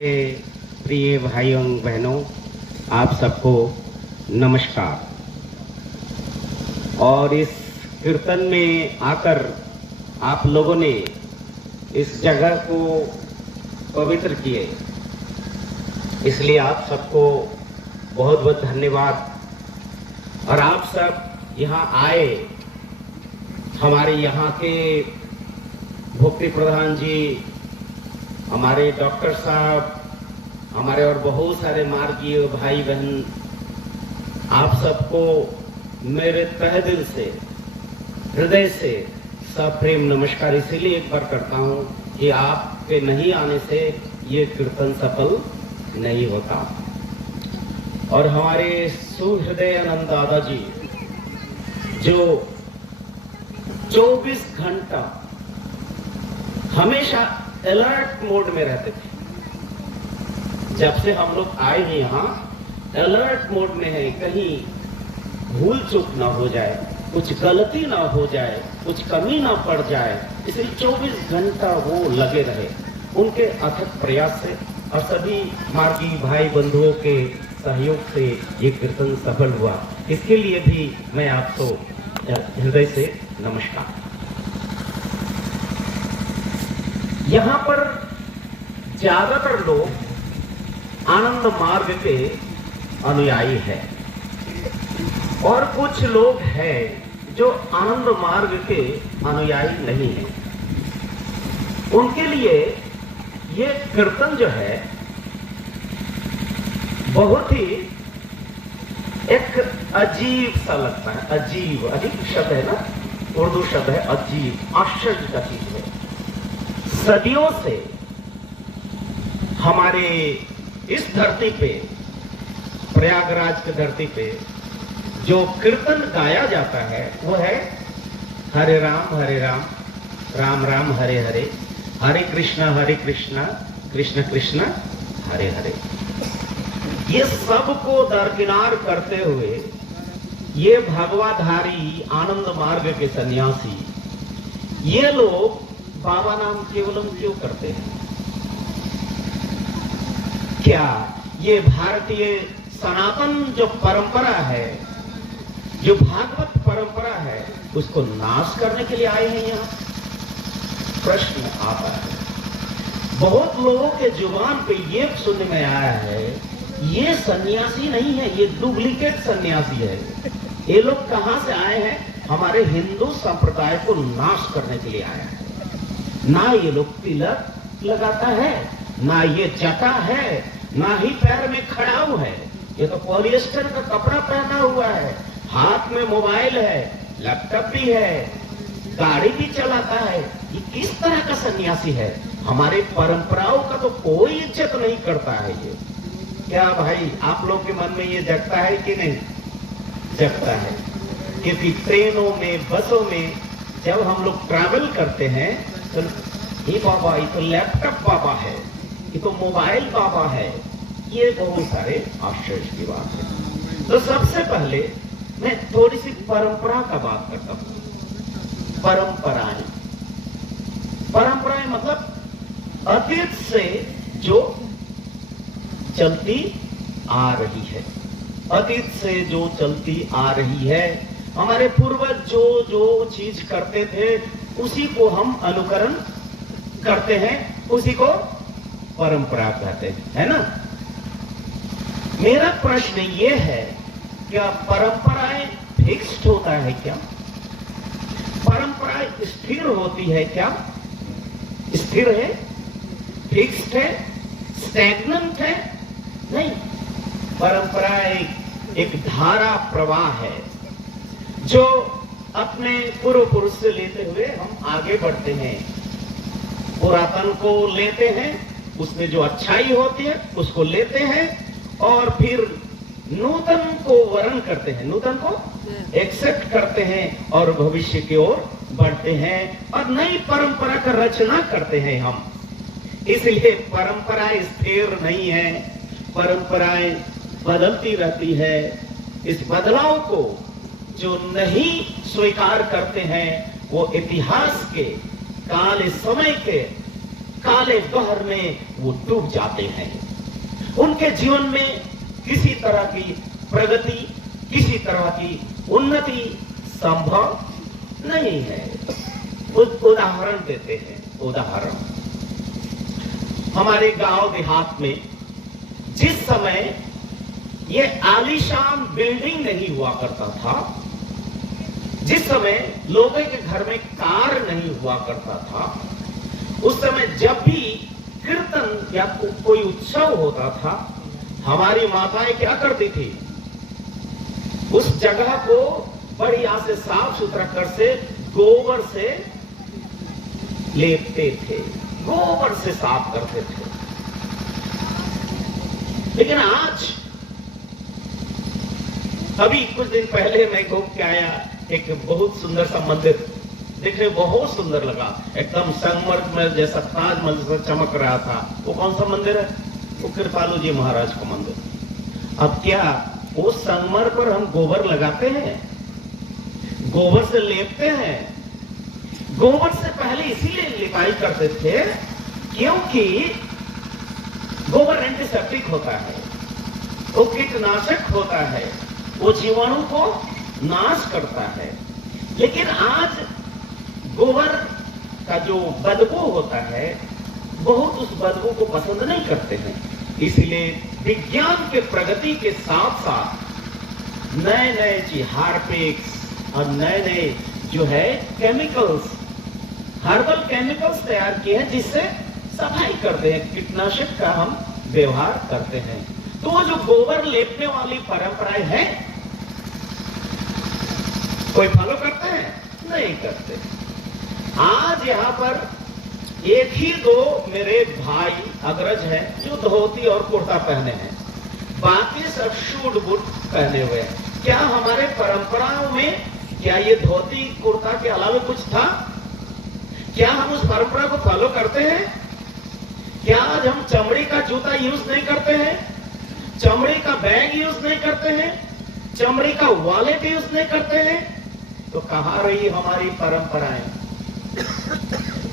प्रिय भाइयों बहनों, आप सबको नमस्कार। और इस कीर्तन में आकर आप लोगों ने इस जगह को पवित्र किए, इसलिए आप सबको बहुत बहुत धन्यवाद। और आप सब यहाँ आए, हमारे यहाँ के भक्ति प्रधान जी, हमारे डॉक्टर साहब, हमारे और बहुत सारे मार्गीय भाई बहन, आप सबको मेरे तहे दिल से, हृदय से सप्रेम नमस्कार इसीलिए एक बार करता हूँ कि आपके नहीं आने से ये कीर्तन सफल नहीं होता। और हमारे सुहृदयानंद दादा जी जो 24 घंटा हमेशा अलर्ट मोड में रहते थे, जब से हम लोग आए हैं यहाँ अलर्ट मोड में है, कहीं भूल चूक ना हो जाए, कुछ गलती ना हो जाए, कुछ कमी ना पड़ जाए, इसलिए 24 घंटा वो लगे रहे उनके अथक प्रयास से। और सभी मार्गी भाई बंधुओं के सहयोग से ये कीर्तन सफल हुआ, इसके लिए भी मैं आपको हृदय से नमस्कार। यहाँ पर ज्यादातर लोग आनंद मार्ग के अनुयायी हैं और कुछ लोग हैं जो आनंद मार्ग के अनुयायी नहीं हैं। उनके लिए ये कीर्तन जो है बहुत ही एक अजीब सा लगता है। अजीब शब्द है ना, उर्दू शब्द है अजीब, आश्चर्य का चीज है। सदियों से हमारे इस धरती पे, प्रयागराज की धरती पे जो कीर्तन गाया जाता है वो है हरे राम राम राम हरे हरे, हरे कृष्णा कृष्ण कृष्ण हरे हरे। ये सबको दरकिनार करते हुए ये भगवाधारी आनंद मार्ग के सन्यासी, ये लोग बाबा नाम केवलम क्यों करते हैं? क्या ये भारतीय सनातन जो परंपरा है, जो भागवत परंपरा है, उसको नाश करने के लिए आए हैं? यहाँ प्रश्न आता है। बहुत लोगों के जुबान पे ये सुनने में आया है ये सन्यासी नहीं है, ये डुप्लीकेट सन्यासी है। ये लोग कहां से आए हैं? हमारे हिंदू संप्रदाय को नाश करने के लिए आया है। ना ये लोग तिलक लगाता है, ना ये जटा है, ना ही पैर में खड़ाऊ है, ये तो पॉलिएस्टर का कपड़ा पहना हुआ है, हाथ में मोबाइल है, लैपटॉप भी है, गाड़ी भी चलाता है। ये किस तरह का सन्यासी है? हमारे परंपराओं का तो कोई इज्जत नहीं करता है। ये क्या भाई आप लोग के मन में ये जगता है कि नहीं जगता है? क्योंकि ट्रेनों में, बसों में जब हम लोग ट्रैवल करते हैं तो ये बाबा, ये तो लैपटॉप बाबा है, ये तो मोबाइल बाबा है, ये बहुत सारे आश्चर्य की बात है। तो सबसे पहले मैं थोड़ी सी परंपरा का बात करता हूं। परंपराएं मतलब अतीत से जो चलती आ रही है, अतीत से जो चलती आ रही है। हमारे पूर्वज जो जो चीज करते थे उसी को हम अनुकरण करते हैं, उसी को परंपरा कहते हैं, है ना? मेरा प्रश्न ये है, क्या परंपराएं फिक्स्ड होता है क्या? परंपराएं स्थिर होती है क्या? स्थिर है, फिक्स्ड है, स्टैग्नेंट है? नहीं, परंपरा एक धारा प्रवाह है जो अपने पूर्व पुरुष से लेते हुए हम आगे बढ़ते हैं। पुरातन को लेते हैं, उसमें जो अच्छाई होती है उसको लेते हैं और फिर नूतन को वर्ण करते हैं, नूतन को एक्सेप्ट करते हैं और भविष्य की ओर बढ़ते हैं और नई परंपरा का रचना करते हैं हम। इसलिए परंपराएं स्थिर नहीं है, परंपराएं बदलती रहती है। इस बदलाव को जो नहीं स्वीकार करते हैं वो इतिहास के, काल समय के काले बहर में वो डूब जाते हैं। उनके जीवन में किसी तरह की प्रगति, किसी तरह की उन्नति संभव नहीं है। उदाहरण देते हैं, उदाहरण हमारे गांव देहात में जिस समय ये आलीशान बिल्डिंग नहीं हुआ करता था, जिस समय लोगों के घर में कार नहीं हुआ करता था, उस समय जब भी कीर्तन या कोई उत्सव होता था, हमारी माताएं क्या करती थी, उस जगह को बढ़िया से साफ सुथरा कर से गोबर से लेपते थे, गोबर से साफ करते थे। लेकिन आज अभी कुछ दिन पहले मैं घूम के आया, एक बहुत सुंदर सा मंदिर देखने बहुत सुंदर लगा, एकदम संगमरमर में जैसा ताजमहल जैसा चमक रहा था। वो कौन सा मंदिर है? वो कृपालु जी महाराज का मंदिर। अब क्या वो संगमर पर हम गोबर लगाते हैं, गोबर से लेपते हैं? गोबर से पहले इसीलिए लिपाई करते थे क्योंकि गोबर एंटीसेप्टिक होता है, वो कीटनाशक होता है, वो जीवाणु को नाश करता है। लेकिन आज गोबर का जो बदबू होता है, बहुत उस बदबू को पसंद नहीं करते हैं। इसलिए विज्ञान के प्रगति के साथ साथ नए नए चीज हार्पिक्स और नए नए जो है केमिकल्स, हर्बल केमिकल्स तैयार किए हैं जिससे सफाई करते हैं, कीटनाशक का हम व्यवहार करते हैं। तो वो जो गोबर लेपने वाली परंपराएं हैं, कोई फॉलो करते हैं? नहीं करते। आज यहां पर एक ही दो मेरे भाई अग्रज हैं जो धोती और कुर्ता पहने हैं, बाकी सब शूट बूट पहने हुए हैं। क्या हमारे परंपराओं में क्या ये धोती कुर्ता के अलावा कुछ था? क्या हम उस परंपरा को फॉलो करते हैं? क्या आज हम चमड़ी का जूता यूज नहीं करते हैं, चमड़ी का बैग यूज नहीं करते हैं, चमड़ी का वॉलेट यूज नहीं करते हैं? तो कहां रही हमारी परंपराएं?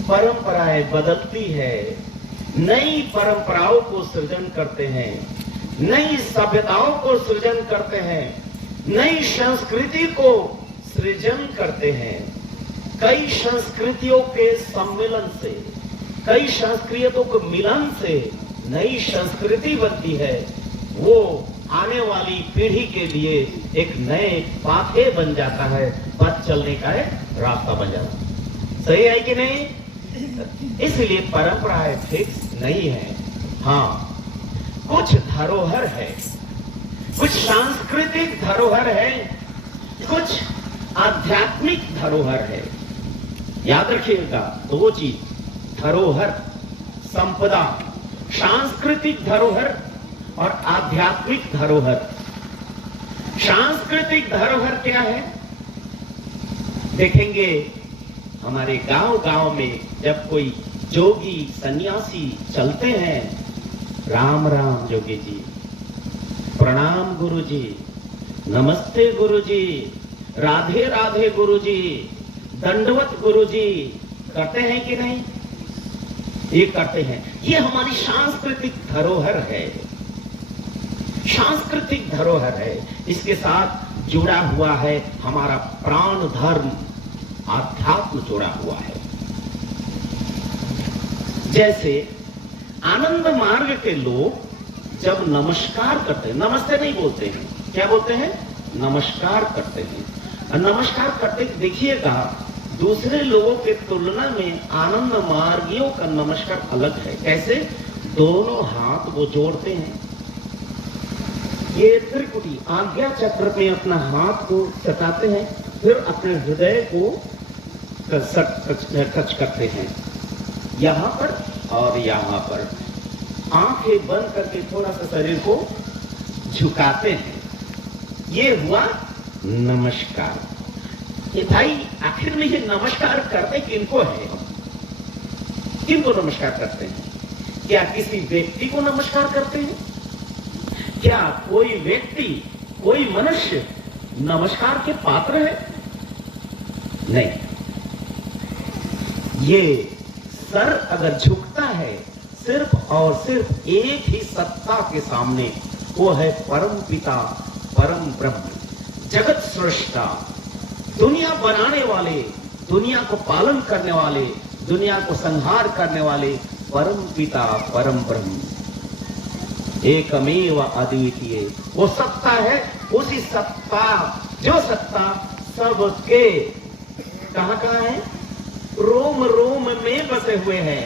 परंपराएं बदलती है, नई परंपराओं को सृजन करते हैं, नई सभ्यताओं को सृजन करते हैं, नई संस्कृति को सृजन करते हैं। कई संस्कृतियों के सम्मिलन से, कई संस्कृतियों के मिलन से नई संस्कृति बनती है। वो आने वाली पीढ़ी के लिए एक नए पाथे बन जाता है, पथ चलने का एक रास्ता बन जाता है। सही है कि नहीं? इसलिए परंपराएं फिक्स नहीं है। हाँ, कुछ धरोहर है, कुछ सांस्कृतिक धरोहर है, कुछ आध्यात्मिक धरोहर है। याद रखिएगा दो चीज, धरोहर, संपदा, सांस्कृतिक धरोहर और आध्यात्मिक धरोहर। सांस्कृतिक धरोहर क्या है? देखेंगे हमारे गांव गांव में जब कोई जोगी सन्यासी चलते हैं, राम राम जोगी जी, प्रणाम गुरु जी, नमस्ते गुरु जी, राधे राधे गुरु जी, दंडवत गुरु जी, करते हैं कि नहीं? ये करते हैं। ये हमारी सांस्कृतिक धरोहर है, सांस्कृतिक धरोहर है। इसके साथ जुड़ा हुआ है हमारा प्राण धर्म, आध्यात्म जुड़ा हुआ है। जैसे आनंद मार्ग के लोग जब नमस्कार करते हैं, नमस्ते नहीं बोलते हैं, क्या बोलते हैं? नमस्कार करते हैं। और नमस्कार करते देखिएगा, दूसरे लोगों के तुलना में आनंद मार्गियों का नमस्कार अलग है। कैसे? दोनों हाथ वो जोड़ते हैं, ये त्रिपुटी आज्ञा चक्र में अपना हाथ को सटाते हैं, फिर अपने हृदय को टच करते हैं, यहां पर और यहां पर। आंखें बंद करके थोड़ा सा शरीर को झुकाते हैं। ये हुआ नमस्कार। ये भाई आखिर में ये नमस्कार करते किनको है? किनको नमस्कार करते हैं? क्या किसी व्यक्ति को नमस्कार करते हैं? क्या कोई व्यक्ति, कोई मनुष्य नमस्कार के पात्र है? नहीं। ये सर अगर झुक झुकता है सिर्फ और सिर्फ एक ही सत्ता के सामने, वो है परम पिता, परम ब्रह्म, जगत सृष्टा, दुनिया बनाने वाले, दुनिया को पालन करने वाले, दुनिया को संहार करने वाले परम पिता, परम ब्रह्म, एकमेव अद्वितीय। वो सत्ता है, उसी सत्ता, जो सत्ता सबके कहां है, रोम रोम में बसे हुए हैं,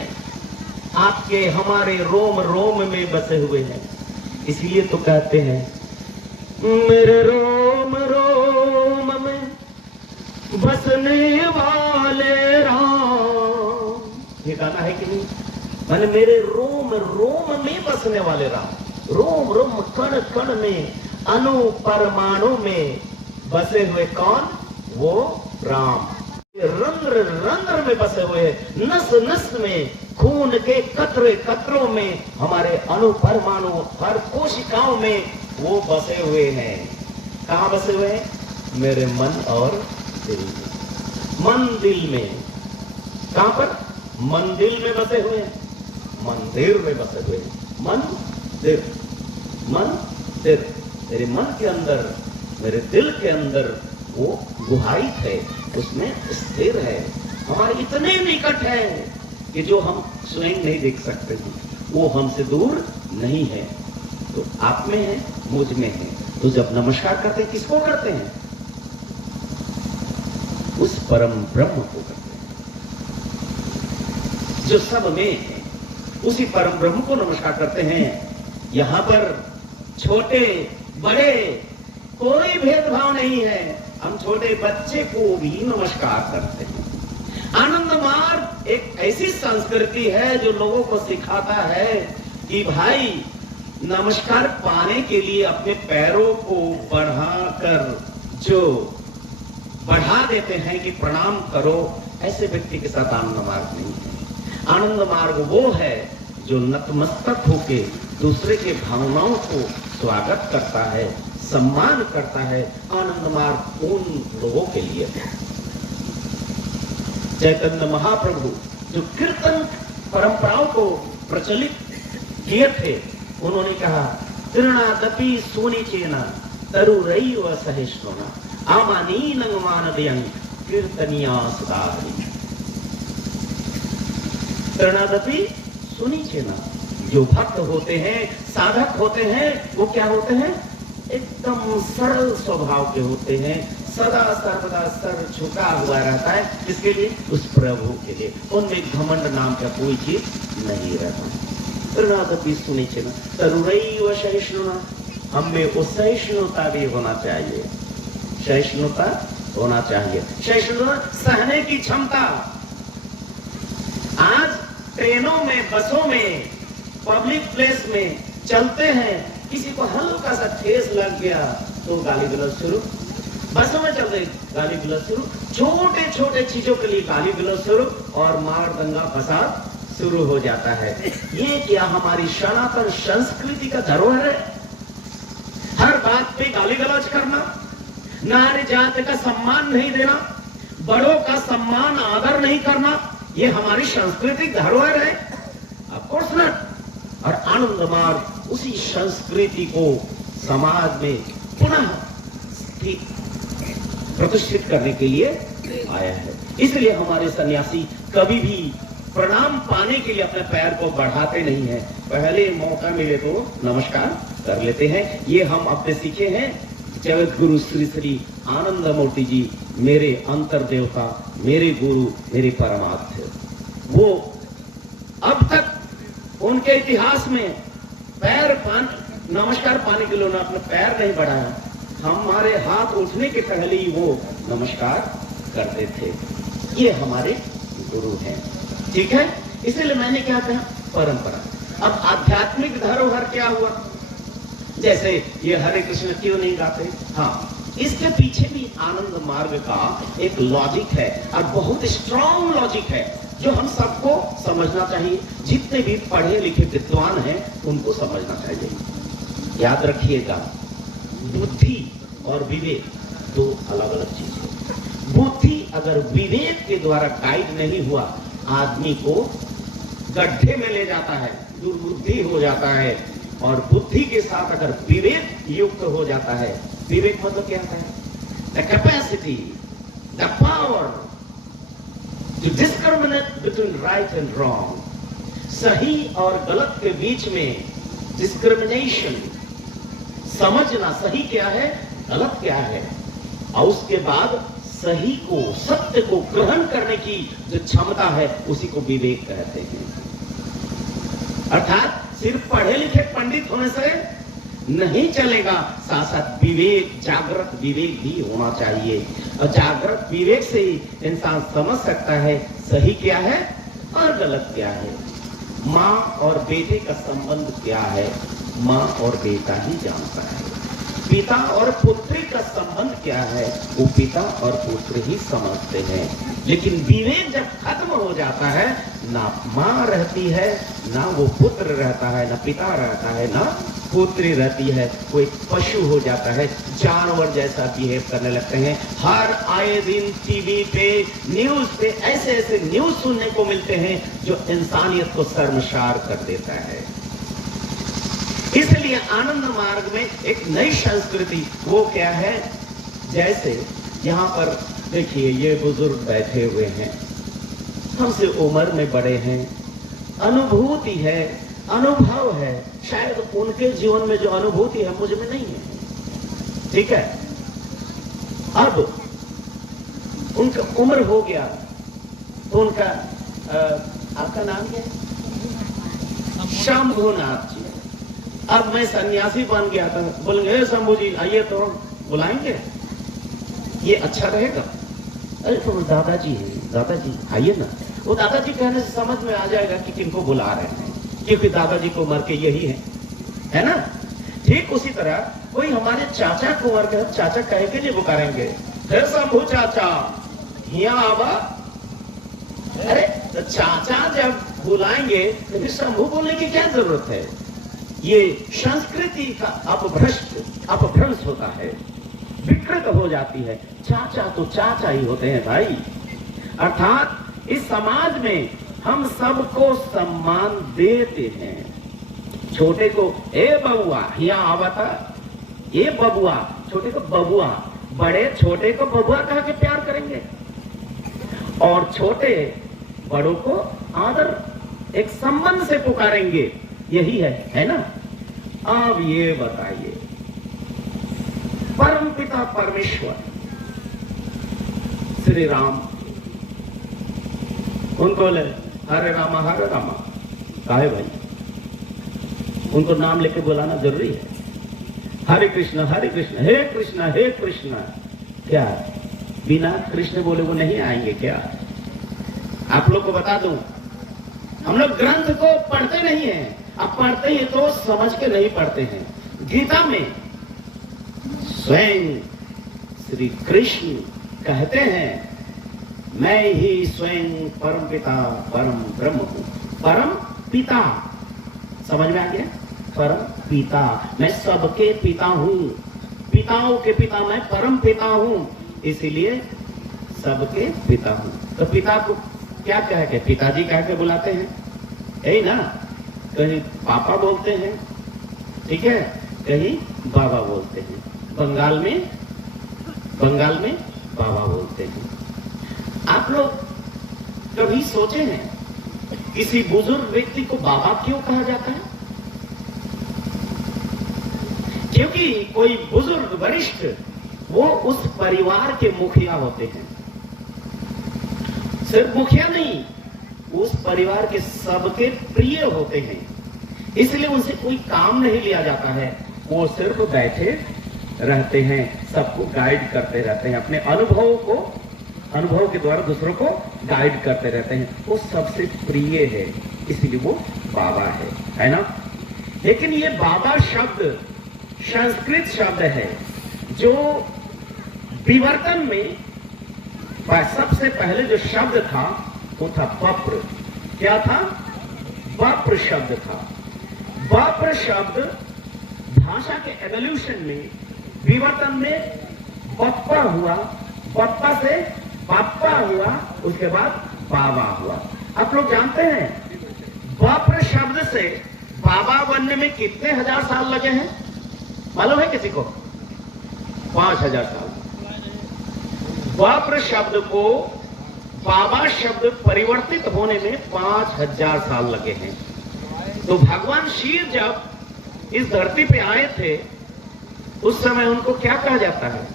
आपके हमारे रोम रोम में बसे हुए हैं। इसलिए तो कहते हैं मेरे रोम रोम में बसने वाले राम, ये गाना है कि नहीं? मैंने मेरे रोम रोम में बसने वाले राम, रोम रोम कण कण में, अणु परमाणु में बसे हुए कौन? वो राम। रंध्र रंध्र में बसे हुए, नस नस में, खून के कतरे कतरों में, हमारे अणु परमाणु, हर कोशिकाओं में वो बसे हुए हैं। कहां बसे हुए हैं? मेरे मन और दिल में। मन दिल में, कहां पर? मन दिल में बसे हुए हैं, मंदिर में बसे हुए हैं। मन दिल, मन दिल, मेरे मन के अंदर, मेरे दिल के अंदर वो गुहायित है, उसमें स्थिर है, हमारे इतने निकट है कि जो हम स्वयं नहीं देख सकते हैं, वो हमसे दूर नहीं है। तो आप में है, मुझ में है। तो जब नमस्कार करते हैं, किसको करते हैं? उस परम ब्रह्म को करते हैं, जो सब में है, उसी परम ब्रह्म को नमस्कार करते हैं। यहां पर छोटे बड़े कोई भेदभाव नहीं है, हम छोटे बच्चे को भी नमस्कार करते हैं। आनंद मार्ग एक ऐसी संस्कृति है जो लोगों को सिखाता है कि भाई नमस्कार पाने के लिए अपने पैरों को बढ़ाकर जो बढ़ा देते हैं कि प्रणाम करो, ऐसे व्यक्ति के साथ आनंद मार्ग नहीं है। आनंद मार्ग वो है जो नतमस्तक होके दूसरे के भावनाओं को स्वागत करता है, सम्मान करता है। आनंद मार्ग उन लोगों के लिए है। चैतन्य महाप्रभु जो कीर्तन परंपराओं को प्रचलित किए थे, उन्होंने कहा तृणादपि सुनिचेना तरुरैव सहिष्णुना आमानीनं मानदयं कीर्तनिया सदाहरि। तृणादपि सुनिचेना, जो भक्त होते हैं, साधक होते हैं, वो क्या होते हैं? एकदम सरल स्वभाव के होते हैं, सदा सर्वदा सर झुका हुआ रहता है। किसके लिए? उस प्रभु के लिए। उनमें घमंड नाम का कोई चीज नहीं रहता। तृणादपि सुनिचेना तरुरैव सहिष्णुना, हम में वो सहिष्णुता भी होना चाहिए, सहिष्णुता होना चाहिए, सहिष्णुता, सहने की क्षमता। आज ट्रेनों में, बसों में, पब्लिक प्लेस में चलते हैं, किसी को हल्का सा ठेस लग गया तो गाली गलौज शुरू, बसों में चल रही गाली गलौज शुरू, छोटे छोटे चीजों के लिए गाली गलौज शुरू, और मार दंगा फसाद शुरू हो जाता है। ये क्या हमारी सनातन संस्कृति का धरोहर है? हर बात पे गाली गलौज करना, नारी जाति का सम्मान नहीं देना, बड़ों का सम्मान आदर नहीं करना, ये हमारी सांस्कृतिक धरोहर है? Of course not. और आनंद मार्ग उसी संस्कृति को समाज में पुनः प्रतिष्ठित करने के लिए आया है। इसलिए हमारे सन्यासी कभी भी प्रणाम पाने के लिए अपने पैर को बढ़ाते नहीं है, पहले मौका मिले तो नमस्कार कर लेते हैं। ये हम अपने सीखे हैं जगत गुरु श्री श्री आनंद मूर्ति जी, मेरे अंतर देवता, मेरे गुरु, मेरे परमार्थ। वो अब तक उनके इतिहास में पैर नमस्कार पाने के लिए उन्होंने अपने पैर नहीं बढ़ाया, हमारे हाथ उठने के पहले ही वो नमस्कार करते थे। ये हमारे गुरु हैं, ठीक है। इसलिए मैंने क्या कहा? परंपरा। अब आध्यात्मिक धरोहर क्या हुआ? जैसे ये हरे कृष्ण क्यों नहीं गाते? हाँ, इसके पीछे भी आनंद मार्ग का एक लॉजिक है, और बहुत स्ट्रॉन्ग लॉजिक है, जो हम सबको समझना चाहिए। जितने भी पढ़े लिखे विद्वान हैं उनको समझना चाहिए। याद रखिएगा, बुद्धि और विवेक दो अलग अलग चीज है। बुद्धि अगर विवेक के द्वारा गाइड नहीं हुआ, आदमी को गड्ढे में ले जाता है, दुर्बुद्धि हो जाता है। और बुद्धि के साथ अगर विवेक युक्त हो जाता है, विवेक मतलब क्या है? The capacity, the power to discriminate between right and wrong, सही और गलत के बीच में डिस्क्रिमिनेशन, समझना सही क्या है, गलत क्या है, और उसके बाद सही को, सत्य को ग्रहण करने की जो क्षमता है, उसी को विवेक कहते हैं। अर्थात सिर्फ पढ़े लिखे पंडित होने से नहीं चलेगा, साथ साथ विवेक, जागृत विवेक भी होना चाहिए। और जागृत विवेक से ही इंसान समझ सकता है सही क्या है और गलत क्या है, माँ और बेटे का संबंध क्या है, माँ और बेटा ही जानता है। पिता और पुत्री का संबंध क्या है, वो पिता और पुत्र ही समझते हैं। लेकिन विवेक जब खत्म हो जाता है, ना माँ रहती है, ना वो पुत्र रहता है, ना पिता रहता है, ना पुत्री रहती है, वो एक पशु हो जाता है, जानवर जैसा बिहेव करने लगते हैं। हर आए दिन टीवी पे, न्यूज पे ऐसे ऐसे न्यूज सुनने को मिलते हैं जो इंसानियत को शर्मसार कर देता है। इसलिए आनंद मार्ग में एक नई संस्कृति, वो क्या है, जैसे यहाँ पर देखिए ये बुजुर्ग बैठे हुए हैं, हमसे उम्र में बड़े हैं, अनुभूति है, अनुभव है, शायद उनके जीवन में जो अनुभूति है मुझ में नहीं है, ठीक है। अब उनका उम्र हो गया तो उनका आपका नाम क्या है? शंभुनाथ जी। अब मैं सन्यासी बन गया था, बोलेंगे शंभू जी आइए तो बुलाएंगे, ये अच्छा रहेगा? अरे तो दादाजी हैं, दादाजी आइए ना। वो दादाजी कहने से समझ में आ जाएगा कि किनको बुला रहे हैं, क्योंकि दादाजी को उम्र के यही है ना। ठीक उसी तरह कोई हमारे चाचा को उम्र के, चाचा कहे के लिए पुकारेंगे, शंभू चाचा यहाँ आवा। अरे तो चाचा जब बुलाएंगे तो फिर शंभू बोलने की क्या जरूरत है? ये संस्कृति का अपभ्रंश होता है, विकृत हो जाती है। चाचा तो चाचा ही होते हैं भाई। अर्थात इस समाज में हम सबको सम्मान देते हैं। छोटे को ए बबुआ यहाँ आवा था, ये बबुआ, छोटे को बबुआ, बड़े छोटे को बबुआ कह के प्यार करेंगे, और छोटे बड़ों को आदर, एक संबंध से पुकारेंगे, यही है ना। अब ये बताइए, परम पिता परमेश्वर श्री राम, उनको ले हरे रामा काहे भाई, उनको नाम लेके बुलाना जरूरी है। हरे कृष्ण हे कृष्ण हे कृष्ण, क्या बिना कृष्ण बोले वो नहीं आएंगे क्या? आप लोग को बता दूं, हम लोग ग्रंथ को पढ़ते नहीं हैं, अब पढ़ते हैं तो समझ के नहीं पढ़ते हैं। गीता में स्वयं श्री कृष्ण कहते हैं, मैं ही स्वयं परम पिता परम ब्रह्म हूं। परम पिता समझ में आ गया? परम पिता, मैं सबके पिता हूं, पिताओं के पिता, मैं परम पिता हूं, इसीलिए सबके पिता हूं। तो पिता को क्या कह के, पिताजी कह के बुलाते हैं, यही ना। कहीं पापा बोलते हैं, ठीक है, कहीं बाबा बोलते हैं। बंगाल में बाबा बोलते हैं। आप लोग कभी सोचे हैं किसी बुजुर्ग व्यक्ति को बाबा क्यों कहा जाता है? क्योंकि कोई बुजुर्ग वरिष्ठ, वो उस परिवार के मुखिया होते हैं। सिर्फ मुखिया नहीं, उस परिवार के सबके प्रिय होते हैं, इसलिए उनसे कोई काम नहीं लिया जाता है। वो सिर्फ बैठे रहते हैं, सबको गाइड करते रहते हैं, अपने अनुभव के द्वारा दूसरों को गाइड करते रहते हैं। वो सबसे प्रिय है, इसलिए वो बाबा है ना। लेकिन ये बाबा शब्द संस्कृत शब्द है, जो विवर्तन में सबसे पहले जो शब्द था वो था बप्र। क्या था? बप्र शब्द था। बप्र शब्द भाषा के एवोल्यूशन में, विवर्तन में बप्पा हुआ, बप्पा से बाप्पा हुआ, उसके बाद बाबा हुआ। आप लोग जानते हैं बाप्र शब्द से बाबा बनने में कितने हजार साल लगे हैं मालूम है किसी को? 5000 साल। बाप्र शब्द को बाबा शब्द परिवर्तित होने में 5000 साल लगे हैं। तो भगवान शिव जब इस धरती पे आए थे उस समय उनको क्या कहा जाता है?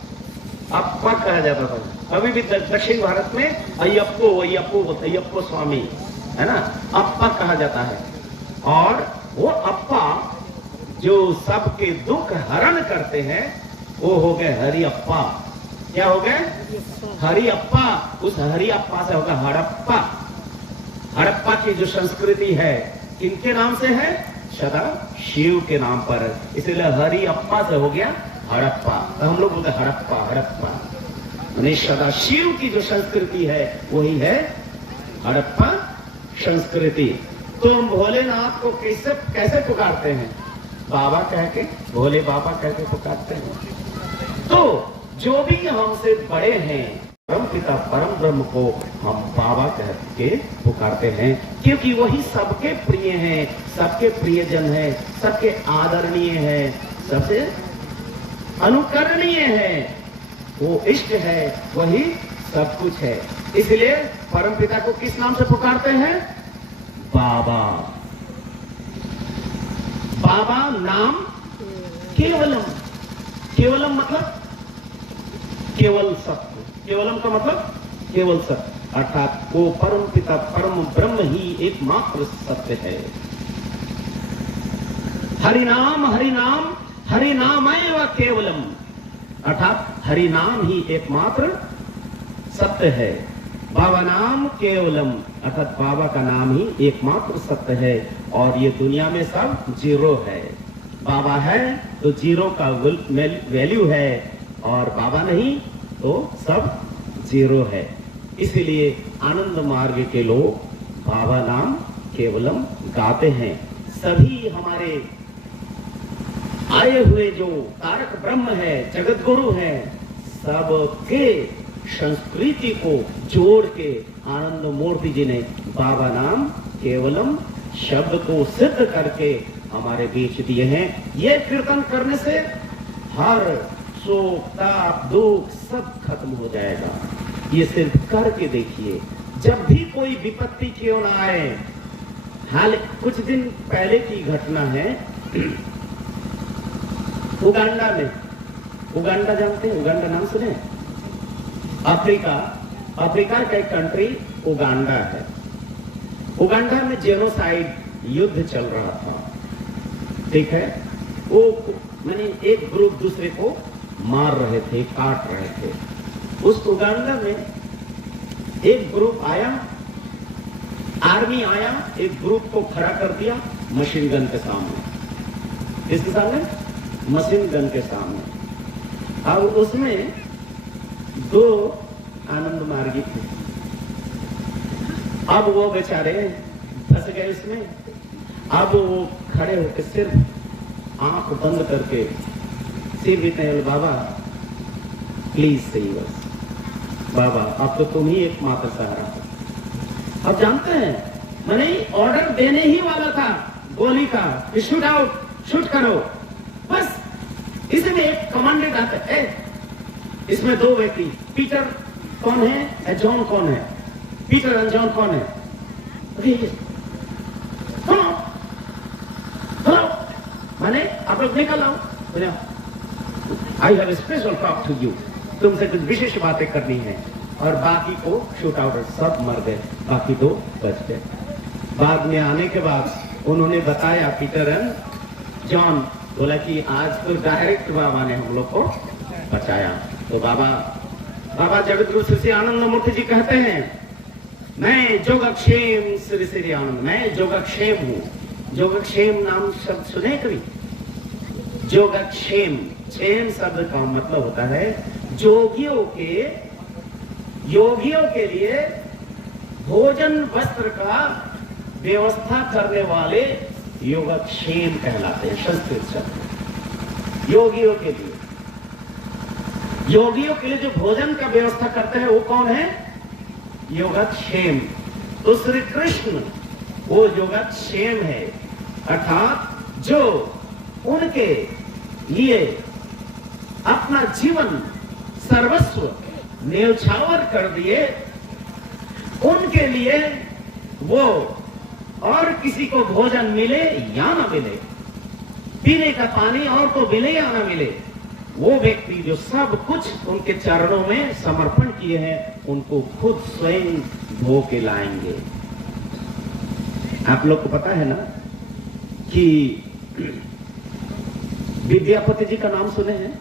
अप्पा कहा जाता था। अभी भी दक्षिण भारत में अय्यप्पो अय्यप्पो अय्यप्पो स्वामी है ना, अप्पा कहा जाता है। और वो अप्पा जो सबके दुख हरण करते हैं वो हो गए हरि अप्पा। क्या हो गए? हरि अप्पा। उस हरि अप्पा से होगा हड़प्पा। हड़प्पा की जो संस्कृति है किनके नाम से है? सदा शिव के नाम पर, इसलिए हरि अप्पा से हो गया हड़प्पा। तो हम लोग बोलते हड़प्पा हड़प्पा, यानी सदा शिव की जो संस्कृति है वही है हड़प्पा संस्कृति। तो हम भोलेनाथ को कैसे पुकारते हैं? बाबा कह के, भोले बाबा कह के पुकारते हैं। तो जो भी हमसे बड़े हैं परम पिता परम ब्रह्म को हम बाबा कह के पुकारते हैं, क्योंकि वही सबके प्रिय हैं, सबके प्रियजन है, सबके आदरणीय है, सबसे अनुकरणीय है, वो इष्ट है, वही सब कुछ है। इसलिए परम पिता को किस नाम से पुकारते हैं? बाबा। बाबा नाम केवलम। केवलम मतलब केवल सत्य। केवलम का मतलब केवल सत्य, अर्थात वो परम पिता परम ब्रह्म ही एकमात्र सत्य है। हरिनाम हरिनाम हरिनामैव केवलम, अर्थात हरिनाम ही एकमात्र सत्य है। बाबा नाम केवलम, अर्थात बाबा का नाम ही एकमात्र सत्य है। और ये दुनिया में सब जीरो है। बाबा है तो जीरो का वैल्यू है, और बाबा नहीं तो सब जीरो है। इसलिए आनंद मार्ग के लोग बाबा नाम केवलम गाते हैं। सभी हमारे आए हुए जो कारक ब्रह्म है, जगत गुरु है, सबके संस्कृति को जोड़ के आनंद मूर्ति जी ने बाबा नाम केवलम शब्द को सिद्ध करके हमारे बीच दिए हैं। ये कीर्तन करने से हर शोक ताप दुख सब खत्म हो जाएगा। ये सिर्फ करके देखिए, जब भी कोई विपत्ति क्यों ना आए। हाल कुछ दिन पहले की घटना है, उगांडा में, उगांडा जानते हैं? उगांडा नाम सुने? अफ्रीका का एक कंट्री उगांडा है। उगांडा में जेनोसाइड युद्ध चल रहा था, ठीक है। वो माने एक ग्रुप दूसरे को मार रहे थे, काट रहे थे। उस उगांडा में एक ग्रुप आया, आर्मी आया, एक ग्रुप को खड़ा कर दिया मशीन गन के सामने। किसके सामने? मशीन गन के सामने। अब उसमें दो आनंद मार्गी थे। अब वो बेचारे फंस गए इसमें। अब वो खड़े होकर सिर्फ आंख बंद करके सिर भी तय, बाबा प्लीज सही बस, बाबा अब तो तुम ही एकमात्र सहारा हो। अब जानते हैं, मैंने ऑर्डर देने ही वाला था गोली का, शूट आउट, शूट करो, बस इसमें एक कमांडेंट आता है। इसमें दो व्यक्ति, पीटर कौन है, जॉन कौन है? पीटर और जॉन कौन है? मैंने आप लोग निकल आओ, I have special talk to you, तुमसे कुछ विशेष बातें करनी है। और बाकी को शूट आउट, सब मर गए, बाकी दो बच गए। बाद में आने के बाद उन्होंने बताया, पीटर एंड जॉन बोला कि आज तो डायरेक्ट बाबा ने हम लोग को बचाया। तो बाबा जगत गुरु श्री आनंद मूर्ति जी कहते हैं, मैं जोगक्षेम श्री श्री आनंद, मैं जोगक्षेम हूँ। जोगक्षेम नाम शब्द सुने कभी? जोगक्षेम, क्षेम शब्द का मतलब होता है योगियों के लिए भोजन वस्त्र का व्यवस्था करने वाले योगक्षेम कहलाते हैं संस्कृत शब्द। योगियों के लिए जो भोजन का व्यवस्था करते हैं वो कौन है? योगक्षेम। तो श्री कृष्ण वो योगक्षेम है। अर्थात जो उनके लिए अपना जीवन सर्वस्व न्यौछावर कर दिए, उनके लिए वो और किसी को भोजन मिले या ना मिले, पीने का पानी और को मिले या ना मिले, वो व्यक्ति जो सब कुछ उनके चरणों में समर्पण किए हैं, उनको खुद स्वयं धो के लाएंगे। आप लोग को पता है ना कि विद्यापति जी का नाम सुने हैं?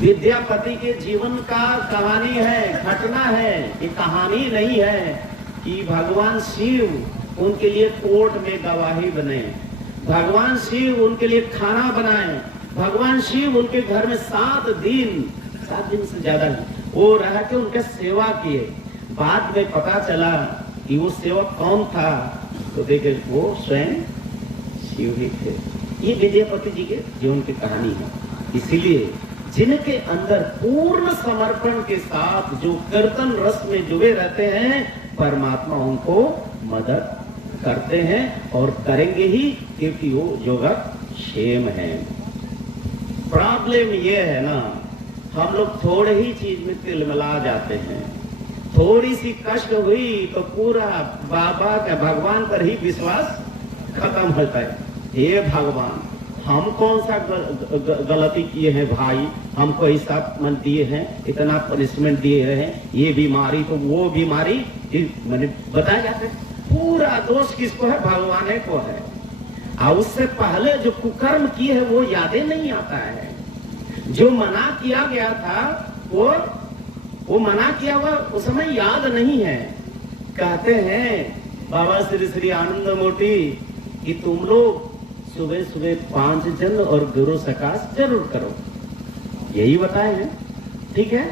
विद्यापति के जीवन का कहानी है, घटना है, ये कहानी नहीं है कि भगवान शिव उनके लिए कोर्ट में गवाही बने, भगवान शिव उनके लिए खाना बनाए, भगवान शिव उनके घर में 7 दिन से ज्यादा वो रह के उनके सेवा किए। बाद में पता चला कि वो सेवक कौन था, तो देखे वो स्वयं शिव ही थे। ये विद्यापति जी के जीवन की कहानी है। इसीलिए जिनके अंदर पूर्ण समर्पण के साथ जो कीर्तन रस में डूबे रहते हैं, परमात्मा उनको मदद करते हैं और करेंगे ही, क्योंकि वो योगक्षेम है। प्रॉब्लम ये है ना, हम लोग थोड़े ही चीज में तिलमिला जाते हैं। थोड़ी सी कष्ट हुई तो पूरा बाबा का भगवान पर ही विश्वास खत्म होता है। हे भगवान, हम कौन सा गलती किए हैं भाई, हमको ऐसा मन दिए हैं, इतना पनिशमेंट दिए हैं, ये बीमारी तो वो बीमारी, मैंने बताया जाता है पूरा दोष किसको है? भगवान को है। और उससे पहले जो कुकर्म किए है वो यादें नहीं आता है। जो मना किया गया था वो मना किया हुआ उस समय याद नहीं है। कहते हैं बाबा श्री श्री आनंद मूर्ति कि तुम लोग सुबह सुबह 5 जन और गुरु सकाश जरूर करो, यही बताए हैं। ठीक है,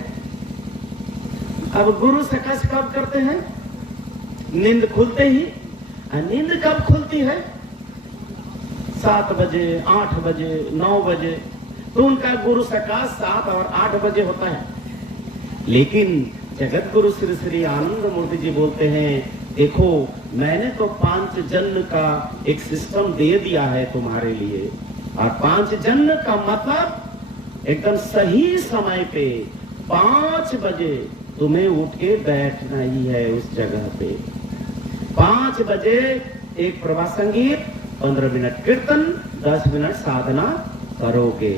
अब गुरु सकाश कब करते हैं? नींद खुलते ही। नींद कब खुलती है? 7 बजे, 8 बजे, 9 बजे, तो उनका गुरु सकाश 7 और 8 बजे होता है। लेकिन जगत गुरु श्री श्री आनंद मूर्ति जी बोलते हैं, देखो मैंने तो 5 जन्म का एक सिस्टम दे दिया है तुम्हारे लिए, और 5 जन्म का मतलब एकदम सही समय पे 5 बजे तुम्हें उठ के बैठना ही है उस जगह पे। 5 बजे एक प्रभा संगीत, 15 मिनट कीर्तन, 10 मिनट साधना करोगे।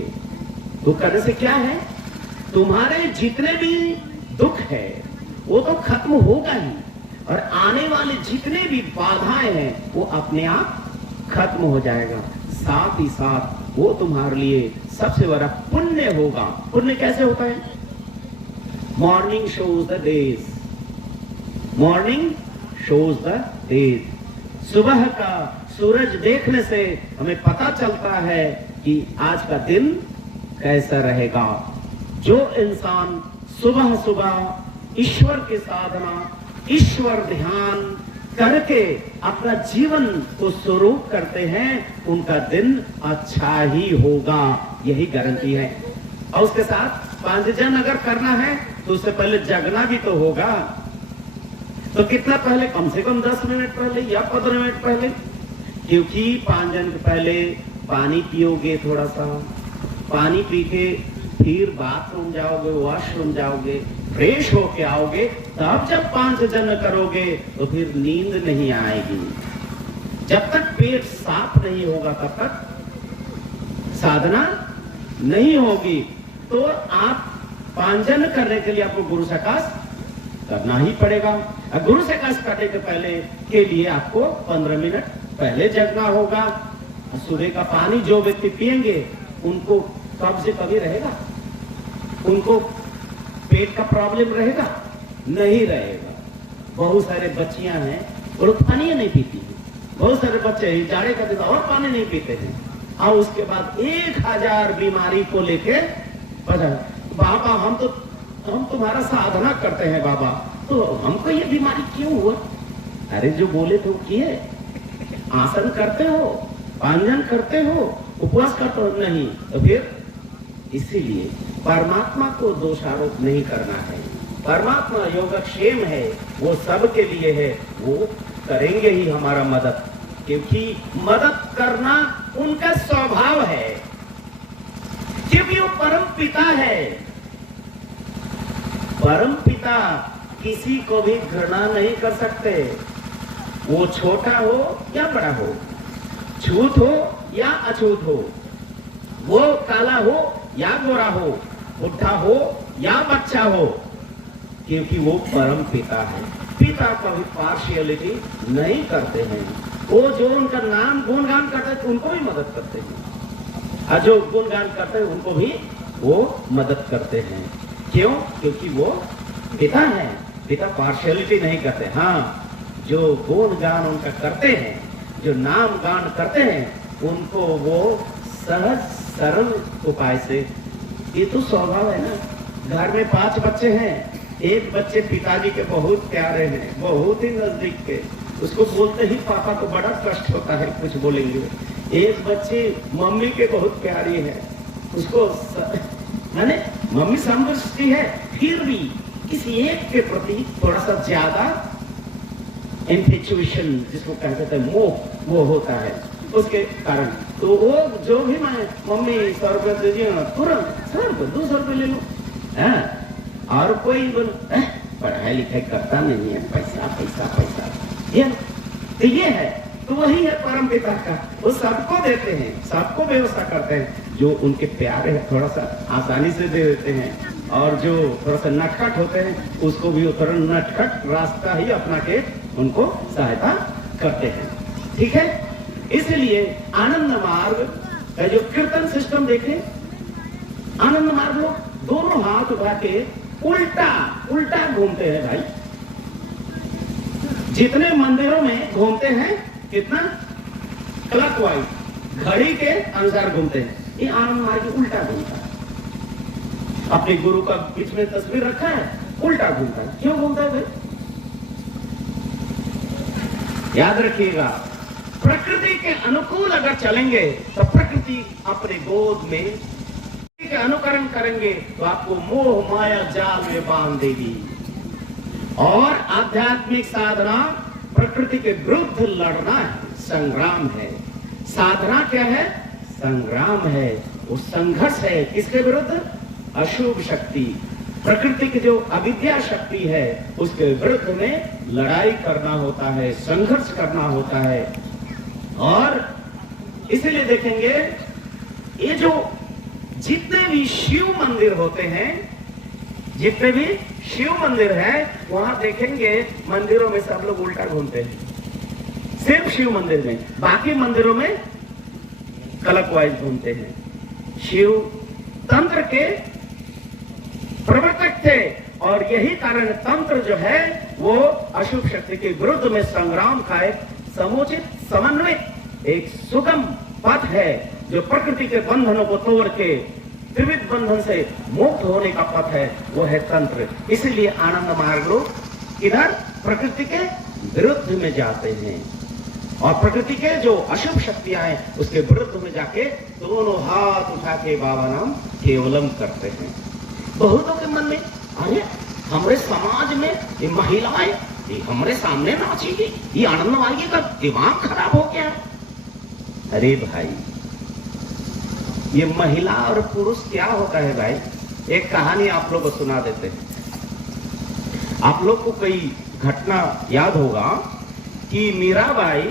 तो करने से क्या है? तुम्हारे जितने भी दुख है वो तो खत्म होगा ही, और आने वाले जितने भी बाधाएं हैं वो अपने आप खत्म हो जाएगा। साथ ही साथ वो तुम्हारे लिए सबसे बड़ा पुण्य होगा। पुण्य कैसे होता है? Morning shows the days, morning shows the days. सुबह का सूरज देखने से हमें पता चलता है कि आज का दिन कैसा रहेगा। जो इंसान सुबह सुबह ईश्वर की साधना, ईश्वर ध्यान करके अपना जीवन को स्वरूप करते हैं, उनका दिन अच्छा ही होगा, यही गारंटी है। और उसके साथ 5 जन अगर करना है तो उससे पहले जगना भी तो होगा। तो कितना पहले? कम से कम 10 मिनट पहले या 15 मिनट पहले, क्योंकि 5 जन के पहले पानी पियोगे, थोड़ा सा पानी पी के फिर बाथरूम जाओगे, वॉशरूम जाओगे, फ्रेश होके आओगे, तब जब 5 जन करोगे तो फिर नींद नहीं आएगी। जब तक पेट साफ नहीं होगा तब तक साधना नहीं होगी। तो आप 5 जन करने के लिए आपको गुरु सकाश करना ही पड़ेगा। गुरु सकाश करने के पहले के लिए आपको 15 मिनट पहले जगना होगा। सुबह का पानी जो व्यक्ति पिएंगे उनको कब्ज से कभी रहेगा? उनको पेट का प्रॉब्लम रहेगा? नहीं रहेगा। बहुत सारे बच्चियां हैं और पानी नहीं पीती है। बहुत सारे बच्चे जाड़े का दिन और पानी नहीं पीते हैं, और उसके बाद 1000 बीमारी को लेके बाबा हम तुम्हारा साधना करते हैं बाबा, तो हमको ये बीमारी क्यों हुआ? अरे जो बोले तो किए, आसन करते हो, पांजन करते हो, उपवास करते हो, नहीं तो फिर। इसीलिए परमात्मा को दोषारोप नहीं करना है। परमात्मा योगक्षेम है, वो सबके लिए है, वो करेंगे ही हमारा मदद, क्योंकि मदद करना उनका स्वभाव है, क्योंकि वो परम पिता है। परम पिता किसी को भी घृणा नहीं कर सकते, वो छोटा हो या बड़ा हो, छूत हो या अछूत हो, वो काला हो या गोरा हो, बुढ़ा हो या बच्चा हो, क्योंकि वो परम पिता है। पिता कभी पार्शियलिटी नहीं करते हैं। वो जो उनका नाम गुणगान करते हैं उनको भी मदद करते हैं, और जो गुणगान करते हैं उनको भी वो मदद करते हैं। क्यों? क्योंकि वो पिता है। पिता पार्शियलिटी नहीं करते। हाँ, जो गुणगान उनका करते हैं, जो नाम गान करते हैं, उनको वो सहज सरल उपाय से, ये तो स्वभाव है ना। घर में 5 बच्चे हैं, एक बच्चे पिताजी के बहुत प्यारे हैं, बहुत ही नजदीक के, उसको बोलते ही पापा को बड़ा कष्ट होता है, कुछ बोलेंगे। एक बच्चे मम्मी के बहुत प्यारी है, उसको माने मम्मी समझती है, फिर भी किसी एक के प्रति थोड़ा सा ज्यादा इन्फेचुएशन, जिसको कहते हैं मोह, वो होता है उसके कारण। तो वो जो भी मैं मम्मी 100 रुपये दीजिए, तुरंत 100 रुपये 200 रुपये ले लो। और कोई पढ़ाई लिखाई करता नहीं है, पैसा पैसा पैसा, ये है। तो वही है परम पिता का, वो सबको देते हैं, सबको व्यवस्था करते हैं। जो उनके प्यारे हैं थोड़ा सा आसानी से दे देते हैं, और जो थोड़ा सा नटखट होते हैं उसको भी थोड़ा नटखट रास्ता ही अपना के उनको सहायता करते हैं। ठीक है, इसलिए आनंद मार्ग का जो कीर्तन सिस्टम देखें, आनंद मार्ग लोग दोनों हाथ उठा के उल्टा उल्टा घूमते हैं भाई। जितने मंदिरों में घूमते हैं कितना क्लॉकवाइज, घड़ी के अनुसार घूमते हैं, ये आनंद मार्ग उल्टा घूमता है। अपने गुरु का बीच में तस्वीर रखा है, उल्टा घूमता है। क्यों घूमता है भाई? याद रखिएगा, प्रकृति के अनुकूल अगर चलेंगे तो प्रकृति अपने गोद में के अनुकरण करेंगे तो आपको मोह माया जाल में बांध देगी। और आध्यात्मिक साधना प्रकृति के विरुद्ध लड़ना है, संग्राम है। साधना क्या है? संग्राम है, वो संघर्ष है। किसके विरुद्ध? अशुभ शक्ति, प्रकृति की जो अविद्या शक्ति है उसके विरुद्ध में लड़ाई करना होता है, संघर्ष करना होता है। और इसलिए देखेंगे, ये जो जितने भी शिव मंदिर होते हैं, जितने भी शिव मंदिर है, वहां देखेंगे मंदिरों में सब लोग उल्टा घूमते हैं। सिर्फ शिव मंदिर में, बाकी मंदिरों में क्लॉकवाइज घूमते हैं। शिव तंत्र के प्रवर्तक थे, और यही कारण तंत्र जो है वो अशुभ शक्ति के विरुद्ध में संग्राम का एक समुचित समन्वित एक सुगम पथ है, जो प्रकृति के बंधनों को तोड़ के त्रिविध बंधन से मुक्त होने का पथ है, वो है तंत्र। इसलिए आनंद मार्ग लोग इधर प्रकृति के विरुद्ध में जाते हैं, और प्रकृति के जो अशुभ शक्तियां हैं उसके विरुद्ध में जाके दोनों हाथ उठा के बाबा नाम केवलम करते हैं। बहुतों के मन में, अरे हमारे समाज में ये महिलाएं ये हमारे सामने नाचेगी, ये आनंद मार्गी का दिमाग खराब हो गया। अरे भाई, ये महिला और पुरुष क्या होता है भाई? एक कहानी आप लोग को सुना देते हैं। आप लोग को कोई घटना याद होगा कि मीराबाई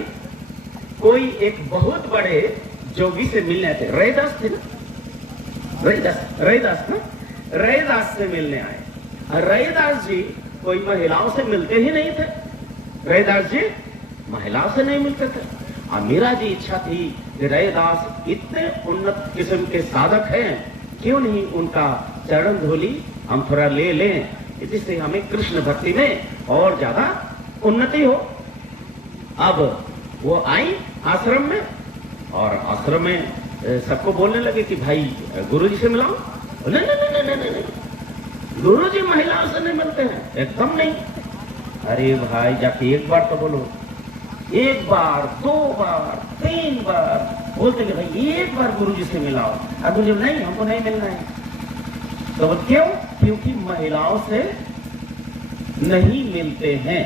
कोई एक बहुत बड़े जोगी से मिलने थे, रैदास थे ना, रैदास ना, रैदास से मिलने आए। रैदास जी कोई महिलाओं से मिलते ही नहीं थे, रैदास जी महिलाओं से नहीं मिलते थे। और मीरा जी इच्छा थी कि रैदास इतने उन्नत किस्म के साधक हैं, क्यों नहीं उनका चरण धूलि हम थोड़ा ले लें, जिससे हमें कृष्ण भक्ति में और ज्यादा उन्नति हो। अब वो आई आश्रम में, और आश्रम में सबको बोलने लगे कि भाई गुरु जी से मिलाओ। नहीं नहीं नहीं नहीं नहीं, गुरु जी महिलाओं से नहीं मिलते हैं, एकदम नहीं। अरे भाई जाके एक बार तो बोलो, एक बार, 2 बार, 3 बार बोलते कि भाई एक बार गुरु जी से मिलाओ। अब मुझे नहीं, हमको नहीं मिलना है। तो क्यों? क्योंकि महिलाओं से नहीं मिलते हैं।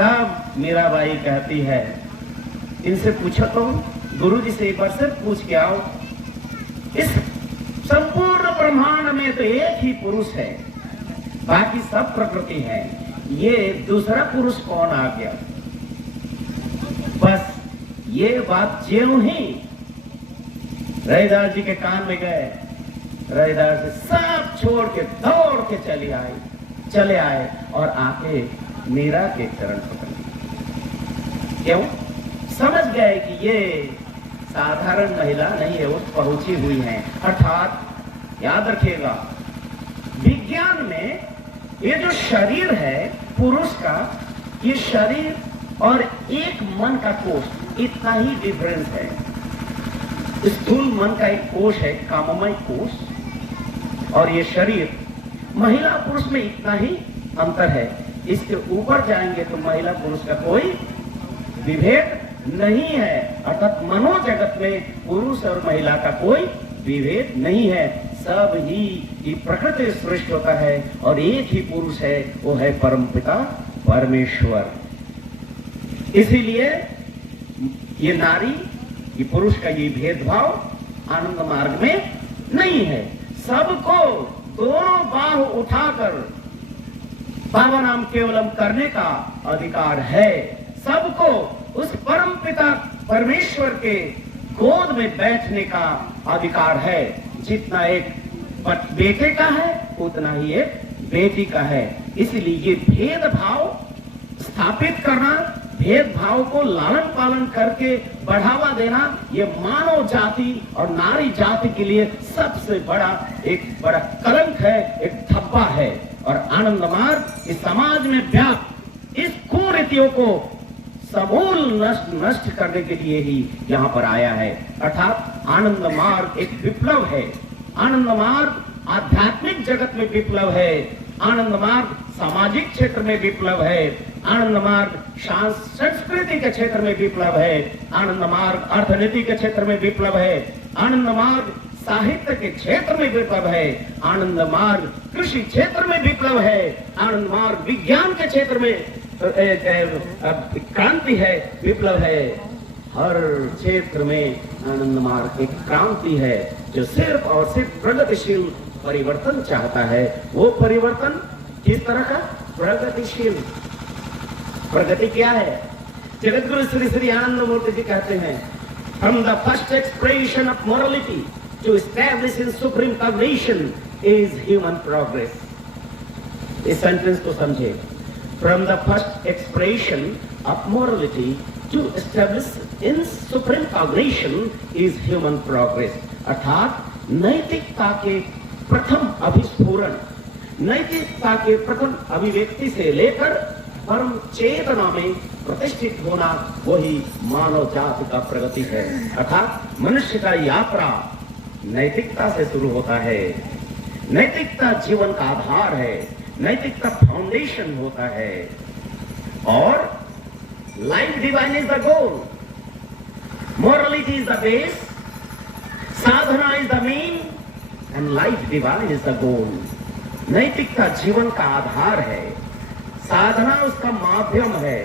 तब मीराबाई कहती है, इनसे पूछो तो, गुरु जी से एक बार सिर्फ पूछ के आओ, इस संपूर्ण ब्रह्मांड में तो एक ही पुरुष है, बाकी सब प्रकृति है, ये दूसरा पुरुष कौन आ गया? बस ये बात ज्यों ही रैदास जी के कान में गए, रैदास जी सब छोड़ के दौड़ के चले आए और आके मीरा के चरण पकड़ लिए। क्यों? समझ गए कि ये साधारण महिला नहीं है, वो पहुंची हुई है। अर्थात याद रखिएगा, विज्ञान में ये जो शरीर है पुरुष का, ये शरीर और एक मन का कोष इतना ही डिफरेंस है। स्थूल मन का एक कोष है काममय कोष, और ये शरीर महिला पुरुष में इतना ही अंतर है। इसके ऊपर जाएंगे तो महिला पुरुष का कोई विभेद नहीं है। अर्थात मनोजगत में पुरुष और महिला का कोई विभेद नहीं है, सब ही प्रकृति सृष्टि होता है और एक ही पुरुष है, वो है परमपिता परमेश्वर। इसीलिए ये नारी, ये पुरुष का ये भेदभाव आनंद मार्ग में नहीं है। सबको दोनों बाहु उठाकर बाबा नाम केवलम करने का अधिकार है। सबको उस परम पिता परमेश्वर के गोद में बैठने का अधिकार है। जितना एक बेटे का है उतना ही एक बेटी का है। इसलिए ये भेदभाव स्थापित करना, भेदभाव को लालन पालन करके बढ़ावा देना, ये मानव जाति और नारी जाति के लिए सबसे एक बड़ा कलंक है, एक धब्बा है। और आनंद मार्ग इस समाज में व्याप्त इस कुरीतियों को समूल नष्ट करने के लिए ही यहाँ पर आया है। अर्थात आनंद मार्ग एक विप्लव है। आनंद मार्ग आध्यात्मिक जगत में विप्लव है। आनंद मार्ग सामाजिक क्षेत्र में विप्लव है। आनंद मार्ग संस्कृति के क्षेत्र में विप्लव है। आनंद मार्ग अर्थनीति के क्षेत्र में विप्लव है। आनंद मार्ग साहित्य के क्षेत्र में विप्लव है। आनंद मार्ग कृषि क्षेत्र में विप्लव है। आनंद मार्ग विज्ञान के क्षेत्र में क्रांति है, विप्लव है। हर क्षेत्र में आनंद मार्ग एक क्रांति है जो सिर्फ और सिर्फ प्रगतिशील परिवर्तन चाहता है। वो परिवर्तन किस तरह का? प्रगतिशील। प्रगति क्या है? जगत गुरु श्री श्री आनंद मूर्ति जी कहते हैं, from the first expression of morality to establish in supreme cognition is human progress. इस सेंटेंस को समझे। From the first expression of morality to establish in supreme cognition is human progress. अर्थात नैतिकता के प्रथम अभिस्फुरण, नैतिकता के प्रथम अभिव्यक्ति से लेकर परम चेतना में प्रतिष्ठित होना, वही मानव जाति का प्रगति है। अर्थात मनुष्य का यात्रा नैतिकता से शुरू होता है। नैतिकता जीवन का आधार है। नैतिकता फाउंडेशन होता है। और life divine is the goal, morality is the base, Sadhana is the mean and life divine is the goal. नैतिकता जीवन का आधार है, साधना उसका माध्यम है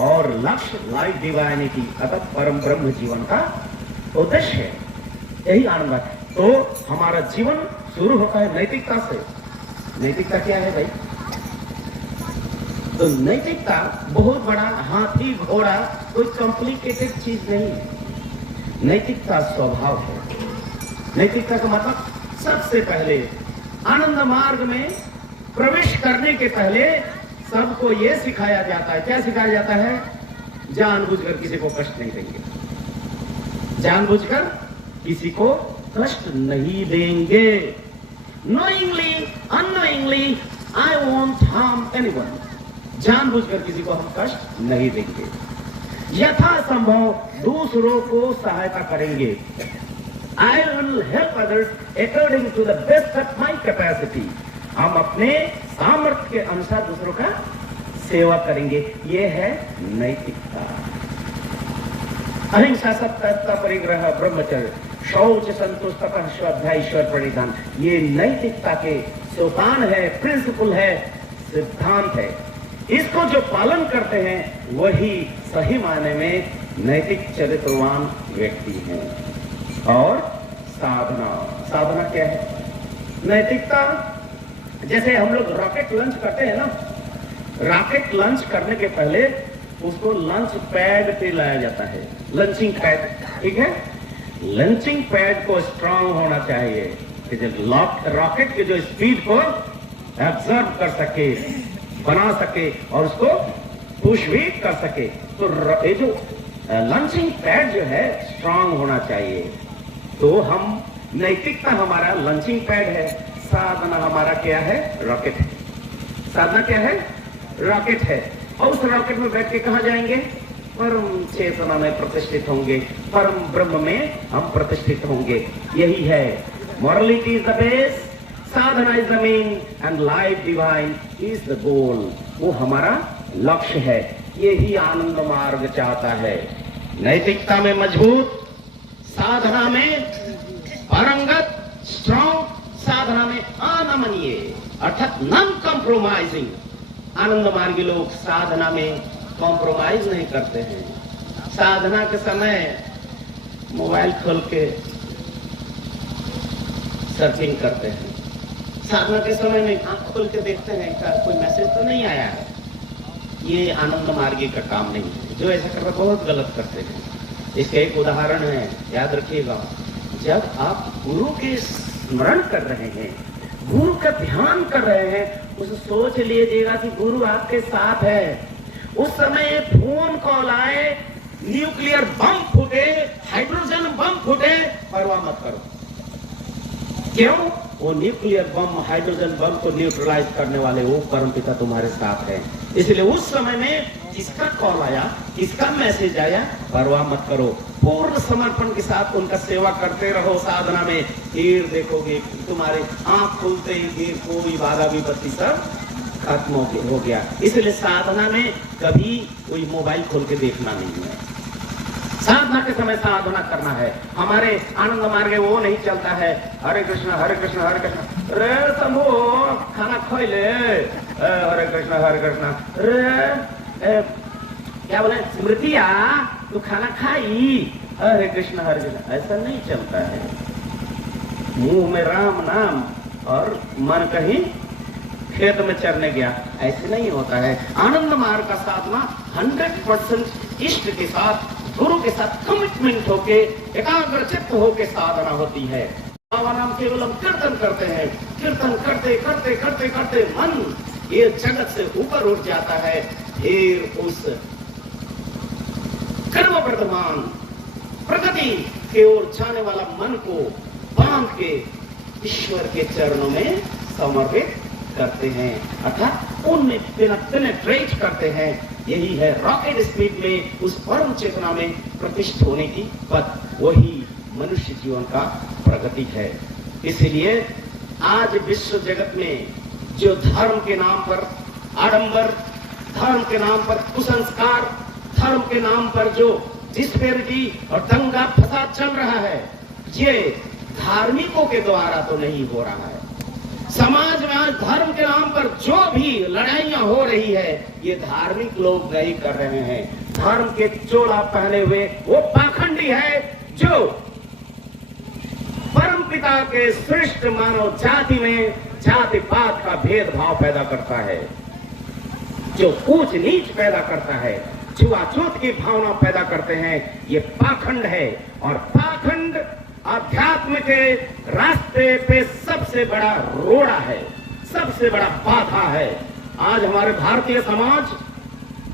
और लक्ष्य लाइफ डिवाइनिटी अर्थात परम ब्रह्म जीवन का उद्देश्य है। यही आनंद है। तो हमारा जीवन शुरू होता है नैतिकता से। नैतिकता क्या है भाई? तो नैतिकता बहुत बड़ा हाथी घोड़ा कोई कॉम्प्लिकेटेड चीज नहीं है। नैतिकता स्वभाव है। नैतिकता का मतलब सबसे पहले आनंद मार्ग में प्रवेश करने के पहले सबको यह सिखाया जाता है। क्या सिखाया जाता है? जानबूझकर किसी को कष्ट नहीं देंगे। जानबूझकर किसी को कष्ट नहीं देंगे। Knowingly unknowingly I won't harm anyone. जानबूझकर किसी को हम कष्ट नहीं देंगे। यथासंभव दूसरों को सहायता करेंगे। I will help others according to the best of my capacity. हम अपने सामर्थ्य के अनुसार दूसरों का सेवा करेंगे। ये है नैतिकता। अहिंसा, सत्य, परिग्रह, ब्रह्मचर्य, शौच, संतोष, तप, स्वाध्याय, ईश्वर प्रणिधान, ये नैतिकता के सोपान है, प्रिंसिपल है, सिद्धांत है। इसको जो पालन करते हैं वही सही मायने में नैतिक चरित्रवान व्यक्ति हैं। और साधना, साधना क्या है? नैतिकता, जैसे हम लोग रॉकेट लॉन्च करते हैं ना, रॉकेट लॉन्च करने के पहले उसको लॉन्च पैड पे लाया जाता है, लॉन्चिंग पैड, ठीक है। लॉन्चिंग पैड को स्ट्रांग होना चाहिए कि जब रॉकेट के जो स्पीड को एब्जॉर्ब कर सके, बना सके और उसको पुश भी कर सके। तो ये जो लॉन्चिंग पैड जो है स्ट्रांग होना चाहिए। तो हम, नैतिकता हमारा लॉन्चिंग पैड है, साधना हमारा क्या है? रॉकेट है। साधना क्या है? रॉकेट है। और उस रॉकेट में बैठ के कहां जाएंगे? परम चेतना में प्रतिष्ठित होंगे, परम ब्रह्म में हम प्रतिष्ठित होंगे। यही है, morality is the base, Sadhana is the mean and life divine is the goal. वो हमारा लक्ष्य है, यही आनंद मार्ग चाहता है। नैतिकता में मजबूत, साधना में पारंगत, स्ट्रॉन्ग, साधना में अनमनीय अर्थात नॉन कॉम्प्रोमाइजिंग। आनंद मार्गी लोग साधना में कॉम्प्रोमाइज नहीं करते हैं। साधना के समय मोबाइल खोल के सर्फिंग करते हैं, साधना के समय में आंख खोल के देखते हैं कोई मैसेज तो नहीं आया है। ये आनंद मार्गी का काम नहीं है। जो ऐसा कर रहे बहुत गलत करते हैं। इसका एक उदाहरण है, याद रखिएगा, जब आप गुरु के स्मरण कर रहे हैं, गुरु का ध्यान कर रहे हैं, उसे सोच लीजिएगा कि गुरु आपके साथ है। उस समय फोन कॉल आए, न्यूक्लियर बम फूटे, हाइड्रोजन बम फूटे, परवाह मत करो। क्यों? वो न्यूक्लियर बम, हाइड्रोजन बम को न्यूट्रलाइज करने वाले वो परमपिता तुम्हारे साथ है। इसलिए उस समय में किसका कॉल आया, किसका मैसेज आया, परवाह मत करो। पूर्ण समर्पण के साथ उनका सेवा करते रहो साधना में। फिर देखोगे तुम्हारे आंख खुलते ही फिर कोई बाधा विपत्ति सब खत्म हो गया। इसलिए साधना में कभी कोई मोबाइल खोल के देखना नहीं है। साधना के समय साधना करना है। हमारे आनंद मार्ग वो नहीं चलता है हरे कृष्ण हरे कृष्ण हरे कृष्ण, रे शंभू खाना खोले, हरे कृष्ण रे क्या बोले, स्मृतिया तू खाना खाई, हरे कृष्ण हरे कृष्ण। ऐसा नहीं चलता है। मुंह में राम नाम और मन कहीं खेत में चरने गया, ऐसे नहीं होता है। आनंद मार्ग का साधना 100% इष्ट के साथ, गुरु के साथ कमिटमेंट होके, एकाग्रचित्त होके साधना होती है। बाबा नाम केवल हम कीर्तन करते हैं, कीर्तन करते करते करते करते मन ये जगत से ऊपर उठ जाता है। फिर उस कर्म वर्तमान प्रगति की ओर जाने वाला मन को बांध के ईश्वर के चरणों में समर्पित करते हैं, अर्थात उनमें पेनिट्रेट करते हैं। यही है रॉकेट स्पीड में उस परम चेतना में प्रतिष्ठित होने की पथ। वही मनुष्य जीवन का प्रगति है। इसलिए आज विश्व जगत में जो धर्म के नाम पर आडंबर, धर्म के नाम पर कुसंस्कार, धर्म के नाम पर जो डिस्पेरिटी और दंगा फसाद चल रहा है, ये धार्मिकों के द्वारा तो नहीं हो रहा है। समाज में आज धर्म के नाम पर जो भी लड़ाइयां हो रही है, ये धार्मिक लोग नहीं कर रहे हैं। धर्म के चोला पहने हुए वो पाखंडी है जो परमपिता के श्रेष्ठ मानव जाति में जाति पात का भेदभाव पैदा करता है, जो ऊंच नीच पैदा करता है, छुआछूत की भावना पैदा करते हैं। ये पाखंड है। और पाखंड अध्यात्म के रास्ते पे सबसे बड़ा रोड़ा है, सबसे बड़ा बाधा है। आज हमारे भारतीय समाज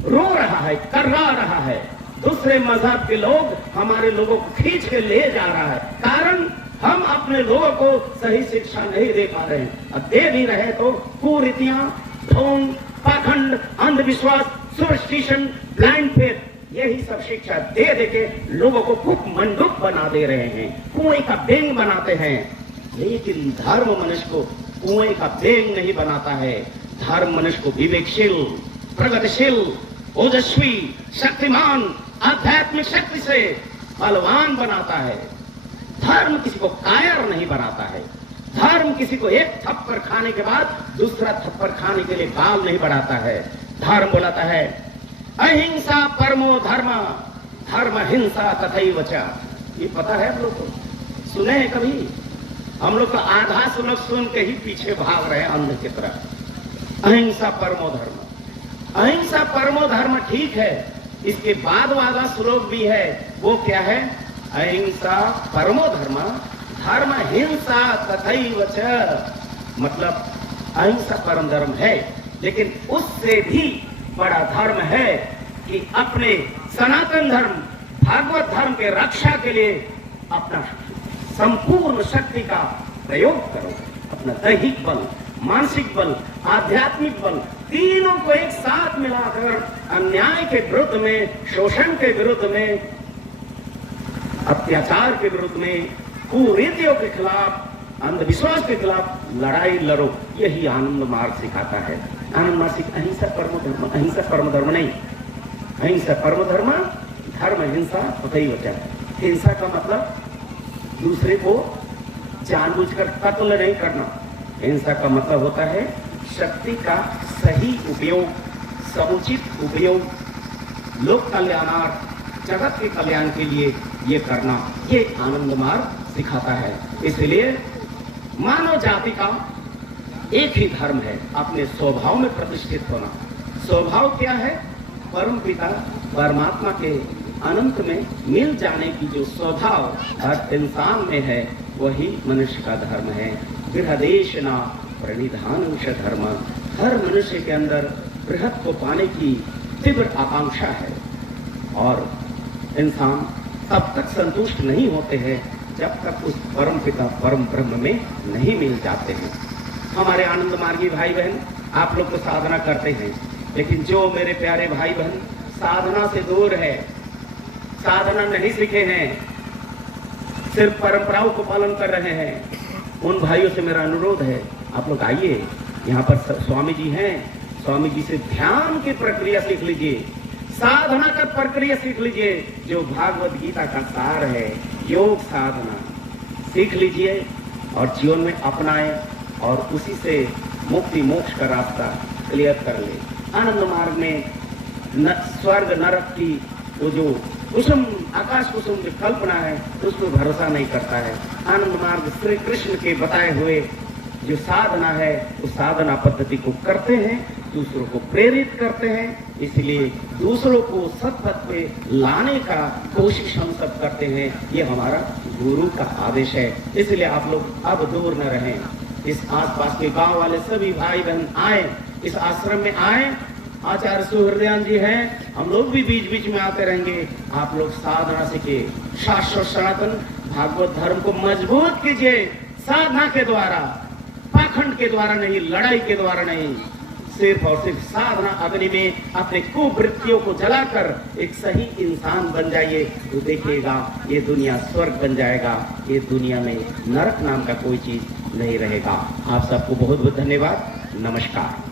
रो रहा है, कर्रा रहा है। दूसरे मजहब के लोग हमारे लोगों को खींच के ले जा रहा है। कारण हम अपने लोगों को सही शिक्षा नहीं दे पा रहे हैं। अब दे भी रहे तो कुरीतियां, ढोंग, पाखंड, अंधविश्वास, सुपरस्टिशन, ब्लाइंड फेथ, यही सब शिक्षा दे दे के लोगों को खूब मंडूक बना दे रहे हैं, कुएं का बेंग बनाते हैं। लेकिन धर्म मनुष्य को कुएं का बेंग नहीं बनाता है। धर्म मनुष्य को विवेकशील, प्रगतिशील, ओजस्वी, शक्तिमान, आध्यात्मिक शक्ति से बलवान बनाता है। धर्म किसी को कायर नहीं बनाता है। धर्म किसी को एक थप्पड़ खाने के बाद दूसरा थप्पड़ खाने के लिए गाल नहीं बढ़ाता है। धर्म बोलाता है अहिंसा परमो धर्म, धर्म हिंसा तथैव च। ये पता है हम लोग को, सुने हैं कभी? हम लोग तो आधा श्लोक सुन के ही पीछे भाग रहे हैं अंध की तरह। अहिंसा परमो धर्म, अहिंसा परमो धर्म ठीक है, इसके बाद वाला श्लोक भी है, वो क्या है? अहिंसा परमो धर्म, धर्म हिंसा तथैव च। मतलब अहिंसा परम धर्म है, लेकिन उससे भी बड़ा धर्म है कि अपने सनातन धर्म भागवत धर्म के रक्षा के लिए अपना संपूर्ण शक्ति का प्रयोग करो। अपना दैहिक बल, मानसिक बल, आध्यात्मिक बल, तीनों को एक साथ मिलाकर अन्याय के विरुद्ध में, शोषण के विरुद्ध में, अत्याचार के विरुद्ध में, कुरीतियों के खिलाफ, अंधविश्वास के खिलाफ लड़ाई लड़ो। यही आनंद मार्ग सिखाता है। आनंद मार्ग सिख अहिंसा परमो धर्म, अहिंसा परम धर्म नहीं, अहिंसा परम धर्म, धर्म हिंसा तथैव च। हिंसा का मतलब दूसरे को जानबूझकर कत्ल नहीं करना। हिंसा का मतलब होता है शक्ति का सही उपयोग, समुचित उपयोग, लोक कल्याणार्थ, जगत के कल्याण के लिए ये करना, ये आनंद मार्ग सिखाता है। इसलिए मानव जाति का एक ही धर्म है, अपने स्वभाव में प्रतिष्ठित होना। स्वभाव क्या है? परम पिता परमात्मा के अनंत में मिल जाने की जो स्वभाव हर इंसान में है, वही मनुष्य का धर्म है। बृहदेशना प्रणिधानंश धर्म, हर मनुष्य के अंदर बृहद को पाने की तीव्र आकांक्षा है, और इंसान तब तक संतुष्ट नहीं होते हैं जब तक उस परम पिता परम ब्रह्म में नहीं मिल जाते हैं। हमारे आनंद मार्गी भाई बहन, आप लोग तो साधना करते हैं, लेकिन जो मेरे प्यारे भाई बहन साधना से दूर है, साधना नहीं सीखे हैं, सिर्फ परंपराओं को पालन कर रहे हैं, उन भाइयों से मेरा अनुरोध है, आप लोग आइए, यहाँ पर स्वामी जी हैं, स्वामी जी से ध्यान की प्रक्रिया सीख लीजिए, साधना का प्रक्रिया सीख लीजिए, जो भागवत गीता का सार है, योग साधना सीख लीजिए और जीवन में अपनाएं, और उसी से मुक्ति मोक्ष का रास्ता क्लियर कर ले। आनंद मार्ग में स्वर्ग नरक की वो जो कुसुम, आकाश कुसुम जो कल्पना है, उस पर भरोसा नहीं करता है। आनंद मार्ग श्री कृष्ण के बताए हुए जो साधना है, उस साधना पद्धति को करते हैं, दूसरों को प्रेरित करते हैं, इसलिए दूसरों को सत्पथ पे लाने का कोशिश हम सब करते हैं। ये हमारा गुरु का आदेश है। इसलिए आप लोग अब दूर न रहें, इस आसपास के गांव वाले सभी भाई बहन आए, इस आश्रम में आए। आचार्य सुहृदयान जी हैं, हम लोग भी बीच बीच में आते रहेंगे। आप लोग साधना सीखिए, शाश्वत सनातन भागवत धर्म को मजबूत कीजिए, साधना के द्वारा, पाखंड के द्वारा नहीं, लड़ाई के द्वारा नहीं, सिर्फ और सिर्फ साधना अग्नि में अपने कुवृत्तियों को जलाकर एक सही इंसान बन जाइए, तो देखिएगा ये दुनिया स्वर्ग बन जाएगा, ये दुनिया में नरक नाम का कोई चीज नहीं रहेगा। आप सबको बहुत बहुत धन्यवाद। नमस्कार।